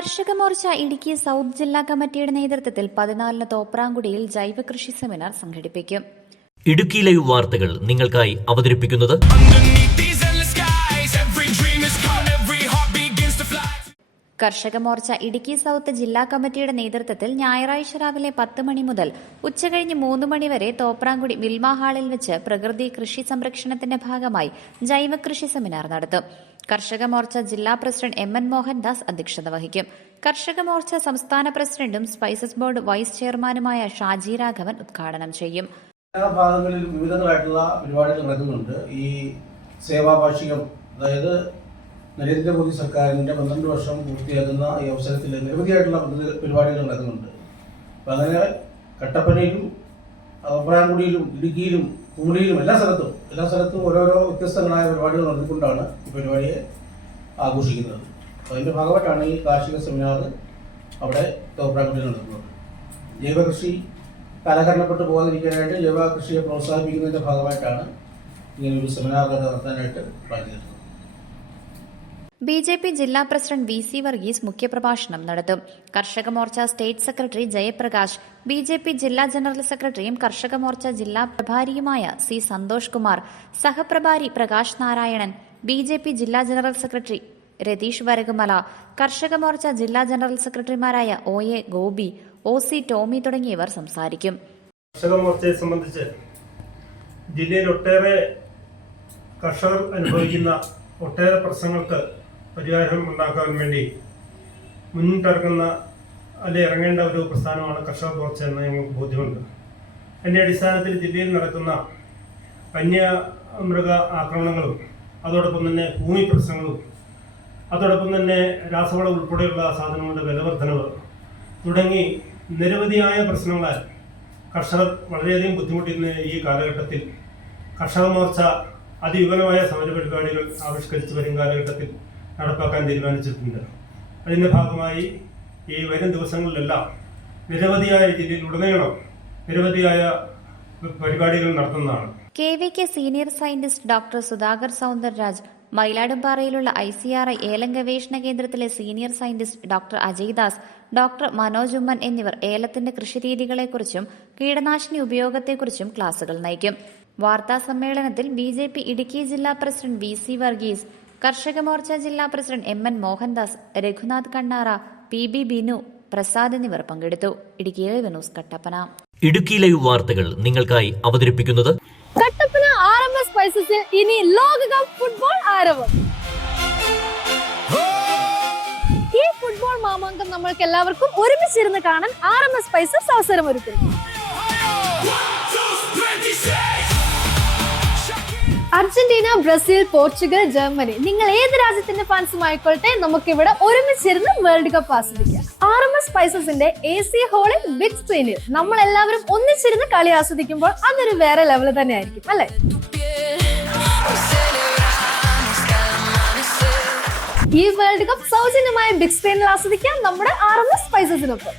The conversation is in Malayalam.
കർഷക മോർച്ച ഇടുക്കി സൗത്ത് ജില്ലാ കമ്മിറ്റിയുടെ നേതൃത്വത്തിൽ 14-ന് തോപ്രാംകുടിയിൽ ജൈവ കൃഷി സെമിനാർ സംഘടിപ്പിക്കും. ഇടുക്കി ലൈവ് വാർത്തകൾ നിങ്ങൾക്കായി അവതരിപ്പിക്കുന്നത് കർഷക മോർച്ച ഇടുക്കി സൗത്ത് ജില്ലാ കമ്മിറ്റിയുടെ നേതൃത്വത്തിൽ ഞായറാഴ്ച രാവിലെ 10 മണി മുതൽ ഉച്ചകഴിഞ്ഞ് 3 മണി വരെ തോപ്രാംകുടി വിൽമ ഹാളിൽ വെച്ച് പ്രകൃതി കൃഷി സംരക്ഷണത്തിന്റെ ഭാഗമായി ജൈവ കൃഷി സെമിനാർ നടത്തും. കർഷക മോർച്ച ജില്ലാ പ്രസിഡന്റ് എം.എൻ. മോഹൻദാസ് അധ്യക്ഷത വഹിക്കും. കർഷക മോർച്ച സംസ്ഥാന പ്രസിഡന്റും സ്പൈസസ് ബോർഡ് വൈസ് ചെയർമാനുമായ ഷാജി രാഘവൻ ഉദ്ഘാടനം ചെയ്യും. എല്ലാ ഭാഗങ്ങളിൽ വിവിധങ്ങളായിട്ടുള്ള പരിപാടികൾ നടക്കുന്നുണ്ട്. ഈ സേവാവാർഷികം, അതായത് നരേന്ദ്രമോദി സർക്കാരിൻ്റെ 12 വർഷം പൂർത്തിയാക്കുന്ന ഈ അവസരത്തിൽ നിരവധിയായിട്ടുള്ള പരിപാടികൾ നടക്കുന്നുണ്ട്. അപ്പം അങ്ങനെ കട്ടപ്പനയിലും തോപ്രാംകുടിയിലും ഇടുക്കിയിലും കുമളിയിലും എല്ലാ സ്ഥലത്തും ഓരോരോ വ്യത്യസ്തങ്ങളായ പരിപാടികൾ നടത്തിക്കൊണ്ടാണ് ഈ പരിപാടിയെ ആഘോഷിക്കുന്നത്. അപ്പോൾ അതിൻ്റെ ഭാഗമായിട്ടാണ് ഈ കാർഷിക സെമിനാർ അവിടെ തോപ്രാംകുടിയിൽ നടക്കുന്നത്. ജൈവകൃഷി കാലഹരണപ്പെട്ട് പോകാതിരിക്കാനായിട്ട് ജൈവ കൃഷിയെ പ്രോത്സാഹിപ്പിക്കുന്നതിൻ്റെ ഭാഗമായിട്ടാണ് ഇങ്ങനൊരു സെമിനാർ നടത്താനായിട്ട് പ്ലാൻ ചെയ്തിട്ടുള്ളത്. ബി.ജെ.പി. ജില്ലാ പ്രസിഡന്റ് വി.സി. വർഗീസ് മുഖ്യപ്രഭാഷണം നടത്തും. കർഷക Morcha state secretary Jayaprakash, BJP. ജില്ലാ ജനറൽ സെക്രട്ടറിയും കർഷക മോർച്ച ജില്ലാ പ്രഭാരിയുമായ സി. സന്തോഷ് കുമാർ, സഹപ്രഭാരി പ്രകാശ് നാരായണൻ, ബി.ജെ.പി. ജില്ലാ ജനറൽ സെക്രട്ടറി രതീഷ് വരകുമല, കർഷക മോർച്ച ജില്ലാ ജനറൽ സെക്രട്ടറിമാരായ ഒ.എ. ഗോപി, ഒ.സി. ടോമി തുടങ്ങിയവർ സംസാരിക്കും. കർഷക മോർച്ചയെ സംബന്ധിച്ച് ജില്ലയിൽ ഒട്ടേറെ കർഷകർ അനുഭവിക്കുന്ന ഒട്ടേറെ പ്രശ്നങ്ങൾക്ക് പരിഹാരം ഉണ്ടാക്കാൻ വേണ്ടി മുന്നിട്ടിറങ്ങുന്ന ഇറങ്ങേണ്ട ഒരു പ്രസ്ഥാനമാണ് കർഷക മോർച്ച എന്ന് ഞങ്ങൾക്ക് ബോധ്യമുണ്ട്. അതിൻ്റെ അടിസ്ഥാനത്തിൽ ജില്ലയിൽ നടക്കുന്ന വന്യമൃഗ ആക്രമണങ്ങളും അതോടൊപ്പം തന്നെ ഭൂമി പ്രശ്നങ്ങളും അതോടൊപ്പം തന്നെ രാസവളം ഉൾപ്പെടെയുള്ള സാധനങ്ങളുടെ വിലവർദ്ധനവ് തുടങ്ങി നിരവധിയായ പ്രശ്നങ്ങളാൽ കർഷകർ വളരെയധികം ബുദ്ധിമുട്ടുന്ന ഈ കാലഘട്ടത്തിൽ കർഷക മോർച്ച അതിവിപുലമായ സമരപരിപാടികൾ ആവിഷ്കരിച്ച് വരും കാലഘട്ടത്തിൽ നടപ്പാക്കാൻ തീരുമാനിച്ചിട്ടുണ്ട്. അതിൻ്റെ ഭാഗമായി ഈ വരും ദിവസങ്ങളിലെല്ലാം നിരവധിയായ ജില്ലയിലുടനീളം നിരവധിയായ പരിപാടികൾ നടത്തുന്നതാണ്. KVK. Senior scientist doctor Sudhakar Soundarraj, മയിലാടുംപാറയിലുള്ള ICRI ഏലം ഗവേഷണ കേന്ദ്രത്തിലെ senior scientist doctor Ajay Das, doctor Manoj Oommen എന്നിവർ ഏലത്തിന്റെ കൃഷിരീതികളെക്കുറിച്ചും കീടനാശിനി ഉപയോഗത്തെക്കുറിച്ചും ക്ലാസുകൾ നയിക്കും. വാർത്താ സമ്മേളനത്തിൽ ബി.ജെ.പി. ഇടുക്കി ജില്ലാ പ്രസിഡന്റ് വി.സി. വർഗീസ്, കർഷക മോർച്ച ജില്ലാ പ്രസിഡന്റ് എം.എൻ. മോഹൻദാസ്, രഘുനാഥ് കണ്ണാറ, പി.ബി. ബിനു, പ്രസാദ് എന്നിവർ പങ്കെടുത്തു. Idukki live news Kattappana. Idukki live വാർത്തകൾ നിങ്ങൾക്കായി അവതരിപ്പിക്കുന്നത് കട്ടപ്പന RMS സ്പൈസസിൽ ഇനി ലോകകപ്പ് ഫുട്ബോൾ ആരവം. ഈ ഫുട്ബോൾ മാമാങ്കം നമ്മൾക്ക് എല്ലാവർക്കും ഒരുമിച്ചിരുന്ന് കാണാൻ RMS സ്പൈസസ് അവസരമൊരുക്കുന്നു. അർജന്റീന, ബ്രസീൽ, പോർച്ചുഗൽ, ജർമ്മനി, നിങ്ങൾ ഏത് രാജ്യത്തിന്റെ ഫാൻസും ആയിക്കോട്ടെ, നമുക്കിവിടെ ഒരുമിച്ചിരുന്ന് വേൾഡ് കപ്പ് ആസ്വദിക്കാം. RMS സ്പൈസസിന്റെ AC ഹോളിൽ ബിഗ് സ്ക്രീനിൽ നമ്മൾ എല്ലാവരും ഒന്നിച്ചിരുന്ന് കളി ആസ്വദിക്കുമ്പോൾ അതൊരു വേറെ ലെവൽ തന്നെ ആയിരിക്കും, അല്ലെ? ഈ വേൾഡ് കപ്പ് സൗജന്യമായ ബിഗ് സ്ക്രീനിൽ ആസ്വദിക്കാം നമ്മുടെ RMS സ്പൈസസിനൊപ്പം.